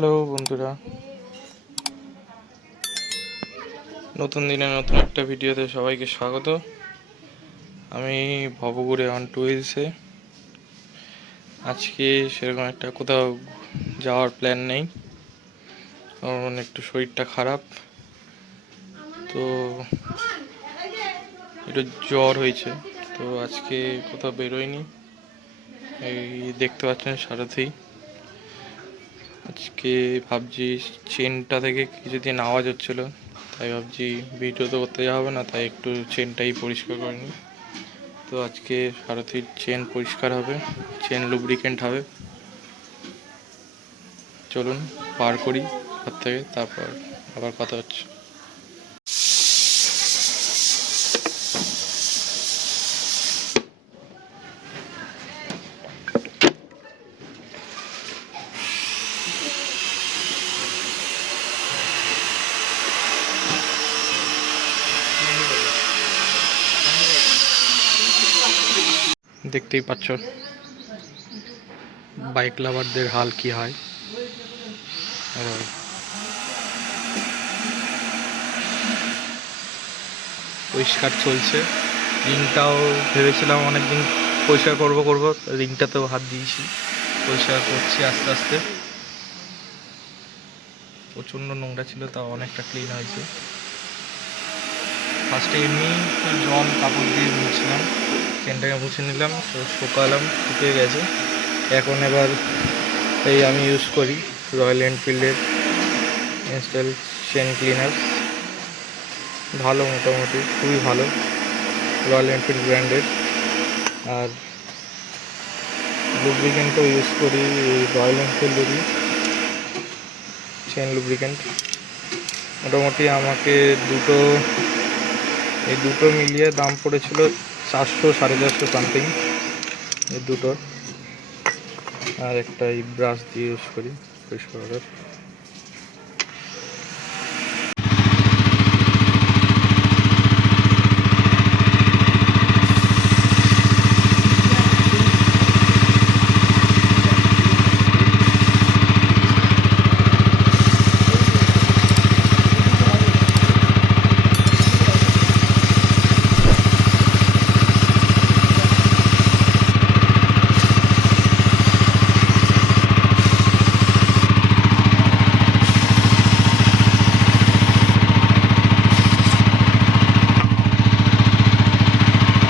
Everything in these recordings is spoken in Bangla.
হ্যালো বন্ধুরা। নতুন দিনে নতুন একটা ভিডিওতে সবাইকে স্বাগত। আমি ভবগুড়ে অন টুইলসে আজকে সেরকম একটা কোথাও যাওয়ার প্ল্যান নেই। কারণ একটু শরীরটা খারাপ। তো একটু জ্বর হয়েছে। তো আজকে কোথাও বেরোয়নি এই দেখতে পাচ্ছেন সারথি। আজকে ভাবছি চেনটা থেকে কিছুদিন আওয়াজ হচ্ছিল, তাই ভাবছি ভিডিও তো করতে যাওয়া হবে না, তাই একটু চেনটাই পরিষ্কার করে নিই। তো আজকে সারথির চেন পরিষ্কার হবে, চেন লুব্রিকেন্ট হবে। চলুন, পার করি হাত থেকে, তারপর আবার কথা হচ্ছে। দেখতেই পাচ্ছ। বাইক লাভারদের হাল কি হয়। পরিষ্কার চলছে। রিংটাও ভেবেছিলাম অনেকদিন পরিষ্কার করব করব রিংটাতেও হাত দিয়েছি। পরিষ্কার করছি আস্তে আস্তে। প্রচণ্ড নোংরা ছিল, তাও অনেকটা ক্লিন হয়েছে। ফার্স্টে এমনি জল কাপড় দিয়ে মুছলাম। চেনটাকে মুছে নিলাম, তো শুকালাম, শুকিয়ে গেছে। এখন এবার এই আমি ইউজ করি রয়্যাল এনফিল্ডের ইনস্টল চেন ক্লিনার ভালো মোটামুটি, খুবই ভালো রয়্যাল এনফিল্ড ব্র্যান্ডের আর লুব্রিকেন্টও ইউজ করি রয়্যাল এনফিল্ডেরই চেন লুব্রিকেন্ট মোটামুটি আমাকে দুটো এই দুটো মিলিয়ে দাম পড়েছিল চারশো, সাড়ে চারশো সামথিং এই দুটোর। আর একটা এই ব্রাশ দিয়ে ইউজ করি, পরিষ্কার করার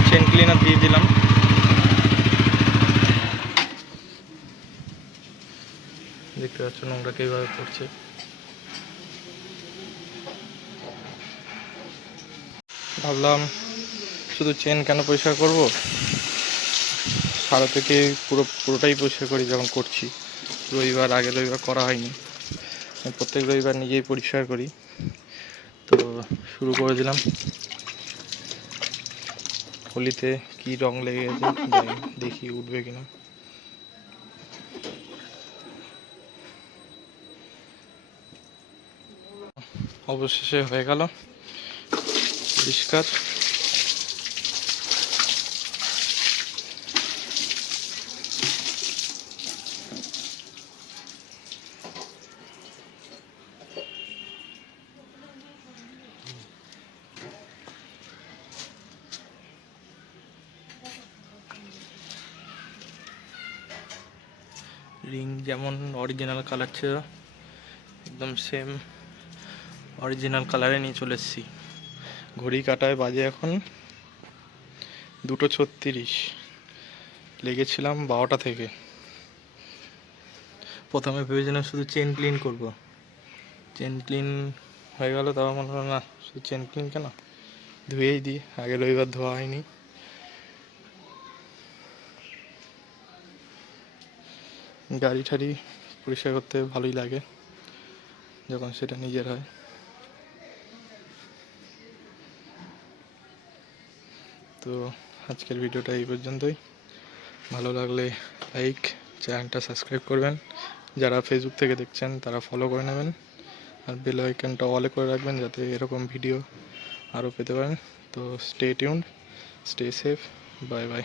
চেন ক্লিনার দিয়ে দিলাম। দেখতে পাচ্ছ নোংরা কীভাবে পড়ছে। ভাবলাম শুধু চেন কেন পরিষ্কার করব? সারা থেকে পুরো, পুরোটাই পরিষ্কার করি যখন করছি। রবিবার আগে রবিবার করা হয়নি। প্রত্যেক রবিবার নিজেই পরিষ্কার করি। তো শুরু করে দিলাম। হোলিতে কি রং লেগে গেছে। দেখি উঠবে কিনা অবশেষে হয়ে গেল পরিষ্কার রিং যেমন অরিজিনাল কালার ছিল, একদম সেম অরিজিনাল কালারে নিয়ে চলে এসেছি। ঘড়ি কাটায় বাজে এখন দুটো ছত্রিশ। লেগেছিলাম বারোটা থেকে। প্রথমে ভেবেছিলাম শুধু চেন ক্লিন করব। চেন ক্লিন হয়ে গেল, তারপর মনে হলো, না, শুধু চেন ক্লিন কেন? ধুয়েই দিই, আগে রবিবার ধোয়া হয়নি। গাড়ি ঠাড়ি পরিষ্কার করতে ভালোই লাগে, যখন সেটা নিজের হয়। তো আজকের ভিডিওটা এই পর্যন্তই। ভালো লাগলে লাইক চ্যানেলটা সাবস্ক্রাইব করবেন। যারা ফেসবুক থেকে দেখছেন, তারা ফলো করে নেবেন। আর বেল আইকনটা অলে করে রাখবেন, যাতে এরকম ভিডিও আরও পেতে পারেন। তো stay tune stay safe bye bye